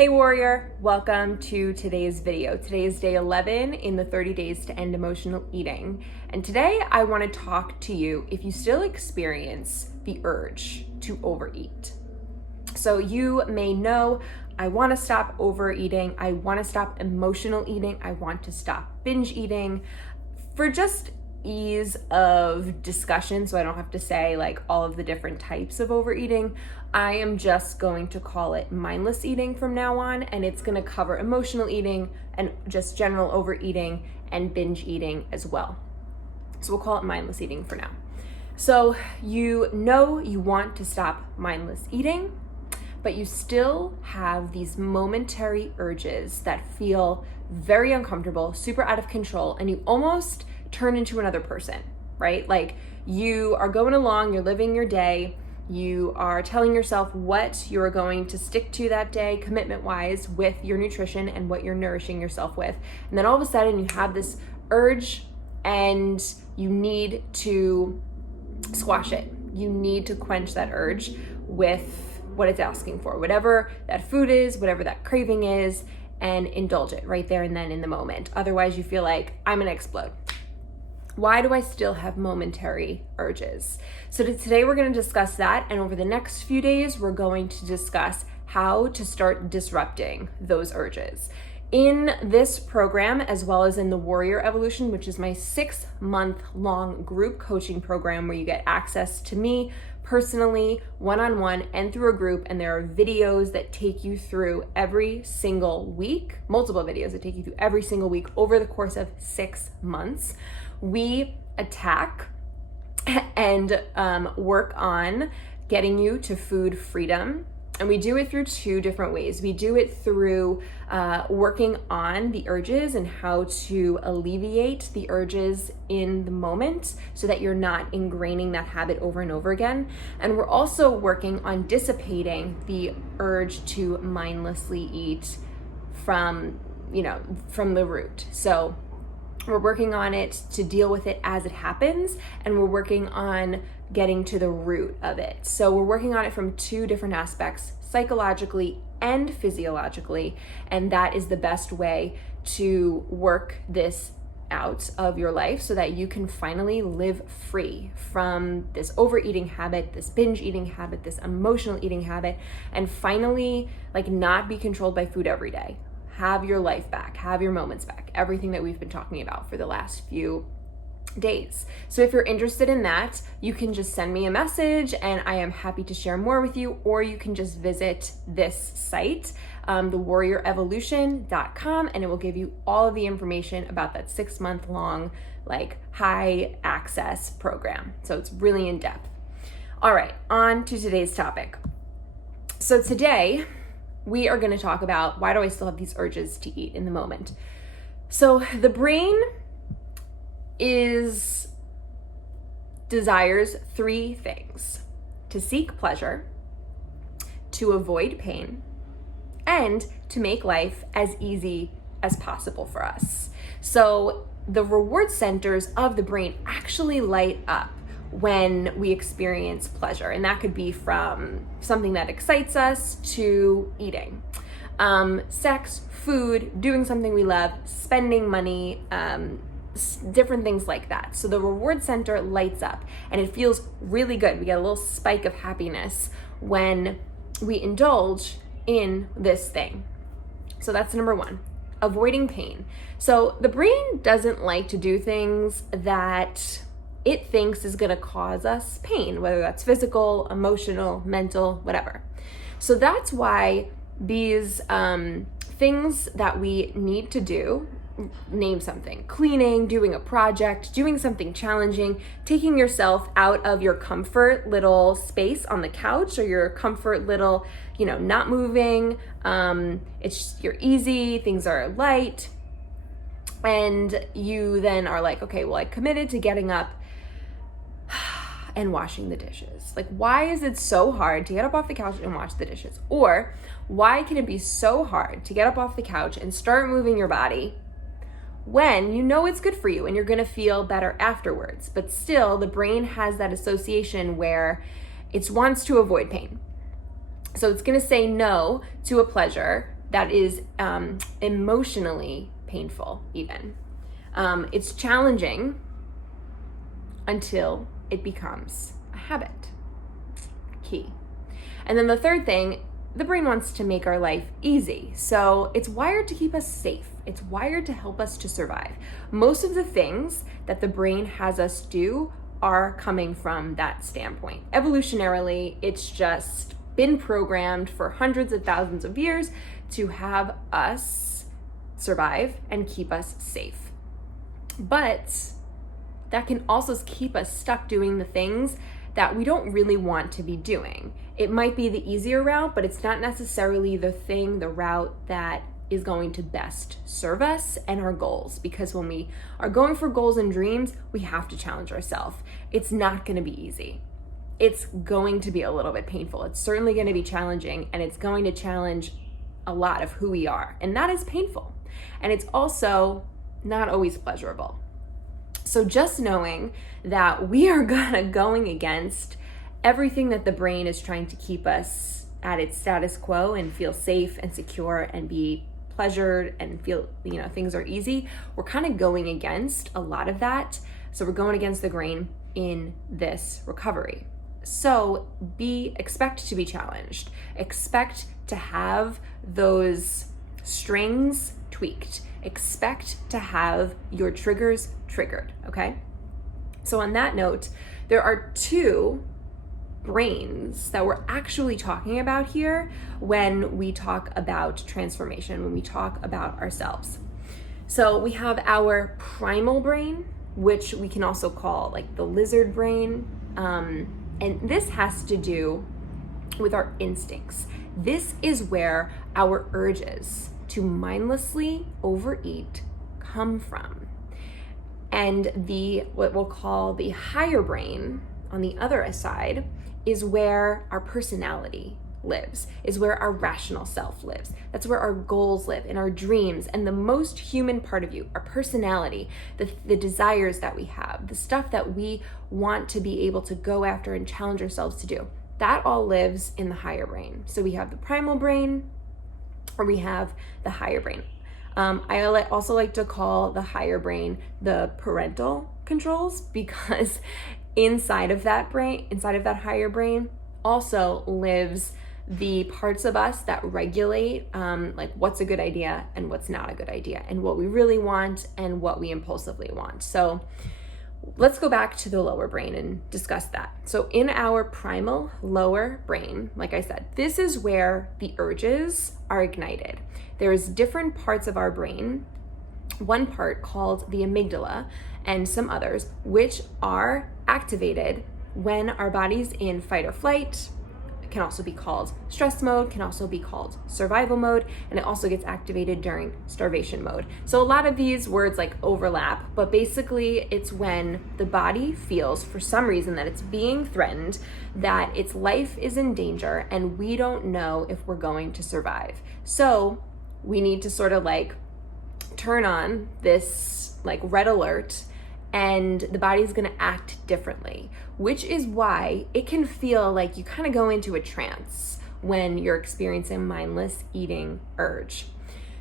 Hey warrior, welcome to today's video. Today is day 11 in the 30 days to end emotional eating. And today I want to talk to you if you still experience the urge to overeat. So you may know, I want to stop overeating. I want to stop emotional eating. I want to stop binge eating. For just ease of discussion, so I don't have to say like all of the different types of overeating, I am just going to call it mindless eating from now on, and it's going to cover emotional eating and just general overeating and binge eating as well. So we'll call it mindless eating for now. So you know you want to stop mindless eating, but you still have these momentary urges that feel very uncomfortable, super out of control, and you almost turn into another person, right? Like you are going along, you're living your day, you are telling yourself what you're going to stick to that day, commitment-wise, with your nutrition and what you're nourishing yourself with. And then all of a sudden you have this urge and you need to squash it. You need to quench that urge with what it's asking for, whatever that food is, whatever that craving is, and indulge it right there and then in the moment. Otherwise you feel like I'm gonna explode. Why do I still have momentary urges? So today we're going to discuss that, and over the next few days we're going to discuss how to start disrupting those urges. In this program, as well as in the Warrior Evolution, which is my 6-month-long group coaching program where you get access to me personally, one-on-one, and through a group, and there are videos that take you through every single week, multiple videos that take you through every single week over the course of 6 months. We attack and work on getting you to food freedom. And we do it through 2 different ways. We do it through working on the urges and how to alleviate the urges in the moment so that you're not ingraining that habit over and over again. And we're also working on dissipating the urge to mindlessly eat from the root. So we're working on it to deal with it as it happens, and we're working on getting to the root of it. So we're working on it from 2 different aspects, psychologically and physiologically, and that is the best way to work this out of your life so that you can finally live free from this overeating habit, this binge eating habit, this emotional eating habit, and finally not be controlled by food every day. Have your life back, have your moments back, everything that we've been talking about for the last few days. So if you're interested in that, you can just send me a message and I am happy to share more with you, or you can just visit this site, thewarriorevolution.com, and it will give you all of the information about that 6-month-long, high access program. So it's really in depth. All right, on to today's topic. So today, we are going to talk about why do I still have these urges to eat in the moment. So the brain desires 3 things: to seek pleasure, to avoid pain, and to make life as easy as possible for us. So the reward centers of the brain actually light up when we experience pleasure, and that could be from something that excites us to eating, sex, food, doing something we love, spending money, different things like that. So the reward center lights up and it feels really good. We get a little spike of happiness when we indulge in this thing. So that's number 1, avoiding pain. So the brain doesn't like to do things that it thinks is going to cause us pain, whether that's physical, emotional, mental, whatever. So that's why these things that we need to do, name something: cleaning, doing a project, doing something challenging, taking yourself out of your comfort little space on the couch or your comfort little, not moving. You're easy, things are light. And you then are like, okay, well, I committed to getting up and washing the dishes. Why is it so hard to get up off the couch and wash the dishes? Or why can it be so hard to get up off the couch and start moving your body when you know it's good for you and you're gonna feel better afterwards? But still, the brain has that association where it wants to avoid pain. So it's gonna say no to a pleasure that is emotionally painful even. It's challenging until it becomes a habit. Key. And then the third thing, the brain wants to make our life easy. So it's wired to keep us safe. It's wired to help us to survive. Most of the things that the brain has us do are coming from that standpoint. Evolutionarily, it's just been programmed for hundreds of thousands of years to have us survive and keep us safe. But that can also keep us stuck doing the things that we don't really want to be doing. It might be the easier route, but it's not necessarily the route that is going to best serve us and our goals. Because when we are going for goals and dreams, we have to challenge ourselves. It's not going to be easy. It's going to be a little bit painful. It's certainly going to be challenging, and it's going to challenge a lot of who we are. And that is painful. And it's also not always pleasurable. So just knowing that we are going against everything that the brain is trying to keep us at its status quo and feel safe and secure and be pleasured and feel, things are easy, we're kind of going against a lot of that. So we're going against the grain in this recovery. So expect to be challenged. Expect to have those strings tweaked. Expect to have your triggers triggered, okay? So on that note, there are two brains that we're actually talking about here when we talk about transformation, when we talk about ourselves. So we have our primal brain, which we can also call like the lizard brain. And this has to do with our instincts. This is where our urges to mindlessly overeat come from. And what we'll call the higher brain on the other side is where our personality lives, is where our rational self lives. That's where our goals live and our dreams and the most human part of you, our personality, the desires that we have, the stuff that we want to be able to go after and challenge ourselves to do. That all lives in the higher brain. So we have the primal brain, or we have the higher brain. I also like to call the higher brain the parental controls, because inside of that higher brain also lives the parts of us that regulate like what's a good idea and what's not a good idea, and what we really want and what we impulsively want. So let's go back to the lower brain and discuss that. So in our primal lower brain, like I said, this is where the urges are ignited. There's different parts of our brain, one part called the amygdala and some others, which are activated when our body's in fight or flight. It can also be called stress mode, can also be called survival mode, and it also gets activated during starvation mode. So a lot of these words like overlap, but basically it's when the body feels for some reason that it's being threatened, that its life is in danger, and we don't know if we're going to survive. So we need to sort of like turn on this like red alert, and the body's gonna act differently, which is why it can feel like you kind of go into a trance when you're experiencing mindless eating urge.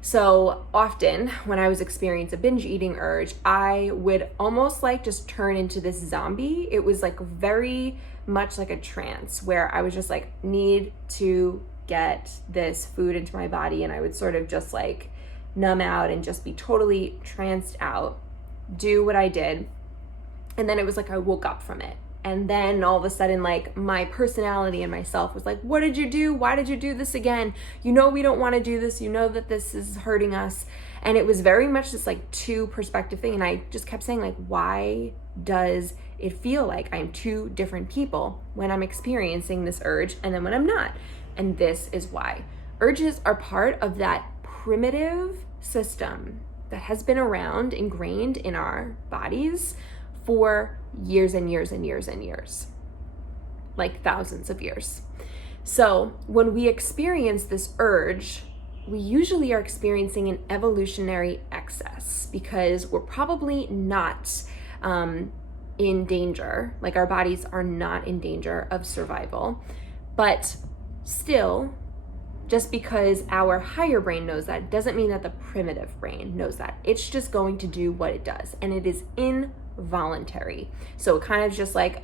So often when I was experiencing a binge eating urge, I would almost like just turn into this zombie. It was like very much like a trance where I was just like, need to get this food into my body, and I would sort of just like numb out and just be totally tranced out, do what I did. And then it was like I woke up from it. And then all of a sudden, like my personality and myself was like, what did you do? Why did you do this again? You know we don't want to do this. You know that this is hurting us. And it was very much this like two perspective thing. And I just kept saying like, why does it feel like I'm two different people when I'm experiencing this urge and then when I'm not? And this is why. Urges are part of that primitive system that has been around, ingrained in our bodies for years and years and years and years, like thousands of years. So when we experience this urge, we usually are experiencing an evolutionary excess because we're probably not in danger, like our bodies are not in danger of survival, but still Just because our higher brain knows that doesn't mean that the primitive brain knows that. It's just going to do what it does, and it is involuntary. So it kind of just like,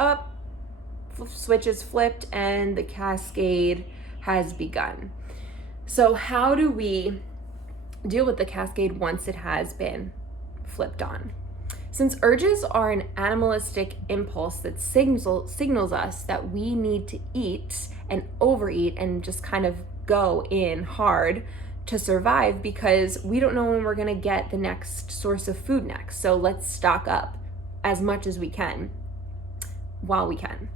switch is flipped and the cascade has begun. So how do we deal with the cascade once it has been flipped on? Since urges are an animalistic impulse that signals us that we need to eat and overeat and just kind of go in hard to survive, because we don't know when we're gonna get the next source of food next. So let's stock up as much as we can while we can.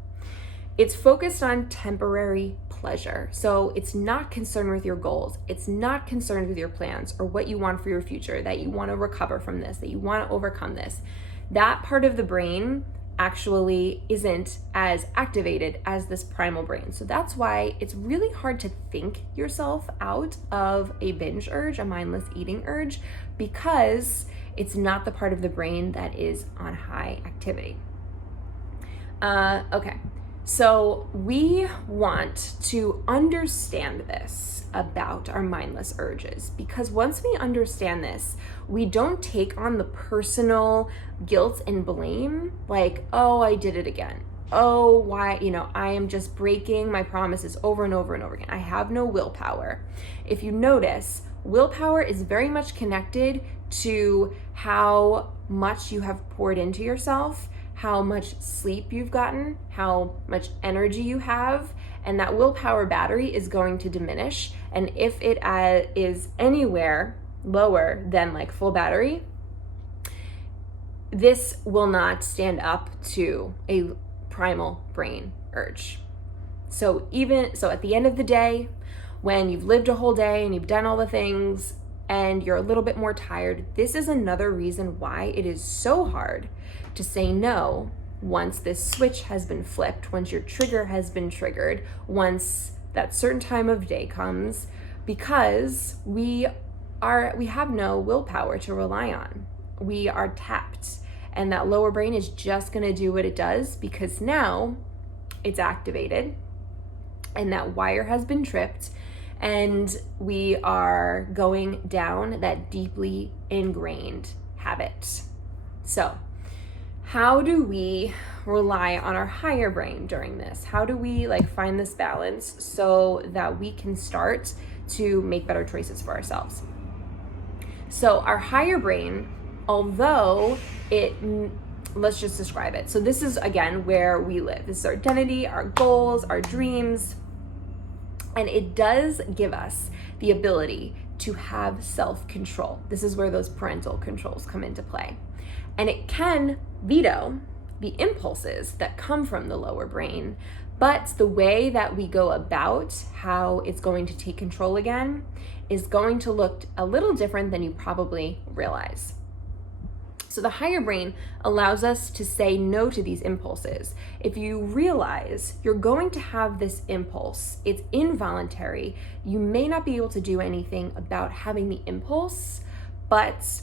It's focused on temporary pleasure. So it's not concerned with your goals. It's not concerned with your plans or what you want for your future, that you want to recover from this, that you want to overcome this. That part of the brain actually isn't as activated as this primal brain. So that's why it's really hard to think yourself out of a binge urge, a mindless eating urge, because it's not the part of the brain that is on high activity. Okay. So we want to understand this about our mindless urges, because once we understand this, we don't take on the personal guilt and blame, like, oh, I did it again. Oh, why, I am just breaking my promises over and over and over again. I have no willpower. If you notice, willpower is very much connected to how much you have poured into yourself, how much sleep you've gotten, how much energy you have, and that willpower battery is going to diminish. And if it is anywhere lower than like full battery, this will not stand up to a primal brain urge. So at the end of the day, when you've lived a whole day and you've done all the things and you're a little bit more tired, this is another reason why it is so hard to say no once this switch has been flipped, once your trigger has been triggered, once that certain time of day comes, because we have no willpower to rely on. We are tapped, and that lower brain is just going to do what it does because now it's activated and that wire has been tripped, and we are going down that deeply ingrained habit. So how do we rely on our higher brain during this? How do we find this balance so that we can start to make better choices for ourselves? So our higher brain, although let's just describe it. So this is, again, where we live. This is our identity, our goals, our dreams, and it does give us the ability to have self-control. This is where those parental controls come into play. And it can veto the impulses that come from the lower brain, but the way that we go about how it's going to take control again is going to look a little different than you probably realize. So the higher brain allows us to say no to these impulses. If you realize you're going to have this impulse, it's involuntary, you may not be able to do anything about having the impulse, but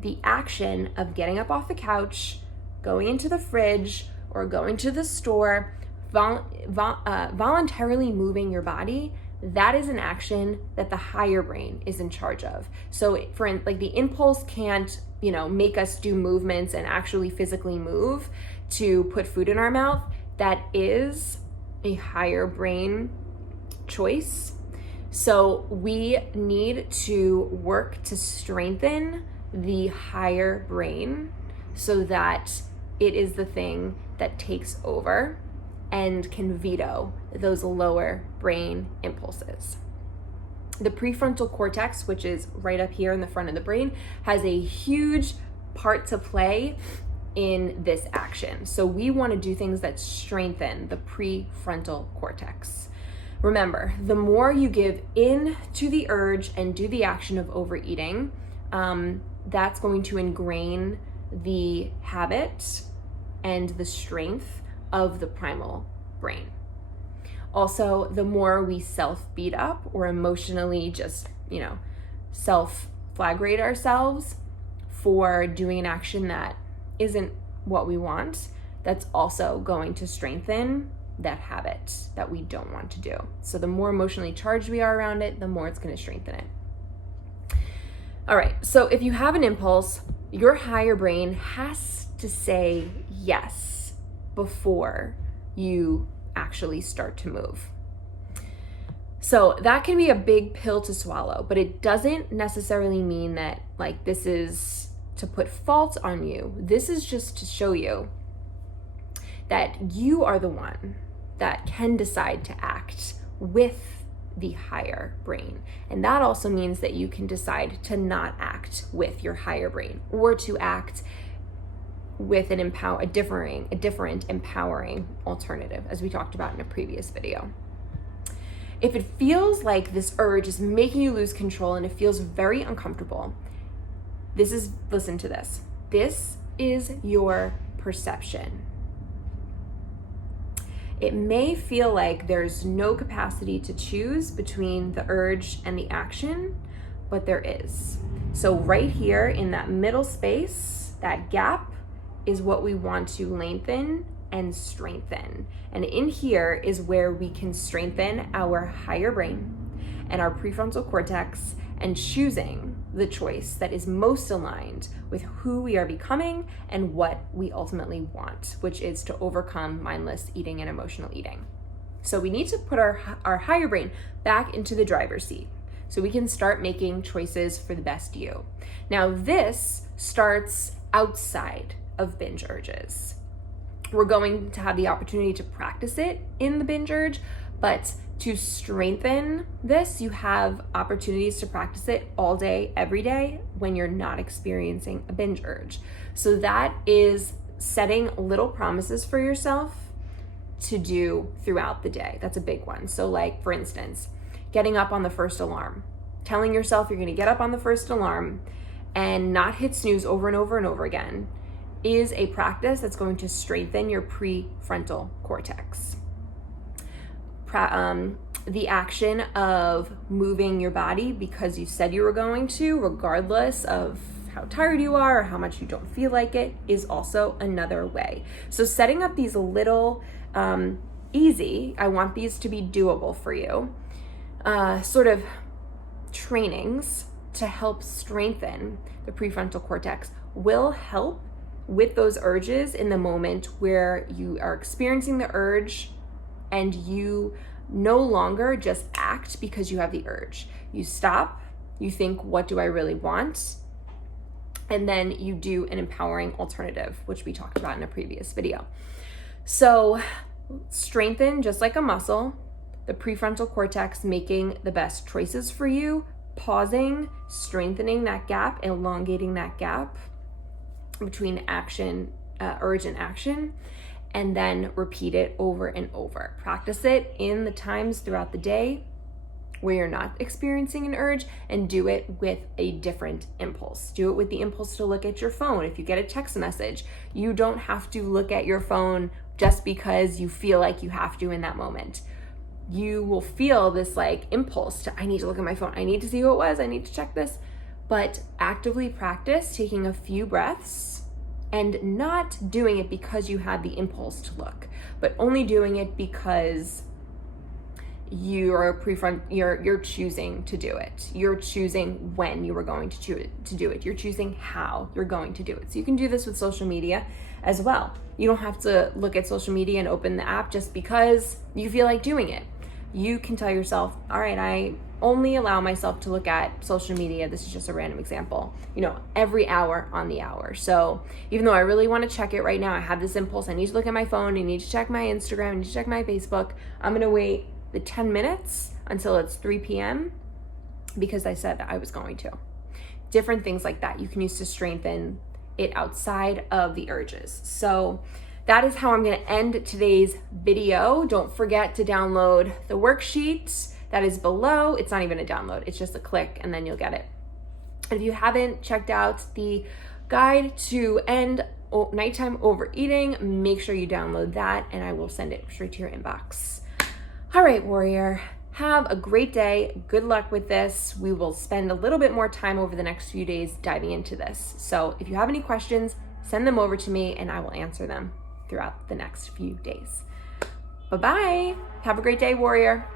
the action of getting up off the couch, going into the fridge, or going to the store, voluntarily moving your body, that is an action that the higher brain is in charge of. So the impulse can't, make us do movements and actually physically move to put food in our mouth. That is a higher brain choice. So we need to work to strengthen the higher brain so that it is the thing that takes over and can veto those lower brain impulses. The prefrontal cortex, which is right up here in the front of the brain, has a huge part to play in this action. So we want to do things that strengthen the prefrontal cortex. Remember, the more you give in to the urge and do the action of overeating, that's going to ingrain the habit and the strength of the primal brain. Also, the more we self-beat up or emotionally just, self-flagrate ourselves for doing an action that isn't what we want, that's also going to strengthen that habit that we don't want to do. So the more emotionally charged we are around it, the more it's going to strengthen it. All right, so if you have an impulse, your higher brain has to say yes before you actually start to move. So that can be a big pill to swallow, but it doesn't necessarily mean that like this is to put fault on you. This is just to show you that you are the one that can decide to act with the higher brain. And that also means that you can decide to not act with your higher brain, or to act with a different empowering alternative, as we talked about in a previous video. If it feels like this urge is making you lose control and it feels very uncomfortable, listen to this. This is your perception. It may feel like there's no capacity to choose between the urge and the action, but there is. So right here in that middle space, that gap is what we want to lengthen and strengthen. And in here is where we can strengthen our higher brain and our prefrontal cortex, and choosing the choice that is most aligned with who we are becoming and what we ultimately want, which is to overcome mindless eating and emotional eating. So we need to put our higher brain back into the driver's seat so we can start making choices for the best you. Now this starts outside of binge urges. We're going to have the opportunity to practice it in the binge urge, but to strengthen this, you have opportunities to practice it all day, every day, when you're not experiencing a binge urge. So that is setting little promises for yourself to do throughout the day. That's a big one. So like, for instance, getting up on the first alarm, telling yourself you're going to get up on the first alarm and not hit snooze over and over and over again is a practice that's going to strengthen your prefrontal cortex. The action of moving your body because you said you were going to, regardless of how tired you are or how much you don't feel like it, is also another way. So setting up these little easy, I want these to be doable for you, sort of trainings to help strengthen the prefrontal cortex will help with those urges in the moment where you are experiencing the urge and you no longer just act because you have the urge. You stop, you think, what do I really want? And then you do an empowering alternative, which we talked about in a previous video. So strengthen, just like a muscle, the prefrontal cortex, making the best choices for you, pausing, strengthening that gap, elongating that gap between action, urge and action, and then repeat it over and over. Practice it in the times throughout the day where you're not experiencing an urge, and do it with a different impulse. Do it with the impulse to look at your phone. If you get a text message, you don't have to look at your phone just because you feel like you have to in that moment. You will feel this like impulse to, I need to look at my phone. I need to see who it was. I need to check this. But actively practice taking a few breaths and not doing it because you had the impulse to look, but only doing it because you're choosing to do it. You're choosing when you are going to do it. You're choosing how you're going to do it. So you can do this with social media as well. You don't have to look at social media and open the app just because you feel like doing it. You can tell yourself, all right, I only allow myself to look at social media, this is just a random example, every hour on the hour. So even though I really want to check it right now, I have this impulse, I need to look at my phone, I need to check my Instagram, I need to check my Facebook, I'm going to wait the 10 minutes until it's 3 p.m. because I said that I was going to. Different things like that you can use to strengthen it outside of the urges. So that is how I'm going to end today's video. Don't forget to download the worksheet that is below. It's not even a download, it's just a click and then you'll get it. If you haven't checked out the guide to end nighttime overeating, make sure you download that and I will send it straight to your inbox. All right, warrior, have a great day. Good luck with this. We will spend a little bit more time over the next few days diving into this. So if you have any questions, send them over to me and I will answer them throughout the next few days. Bye-bye. Have a great day, warrior.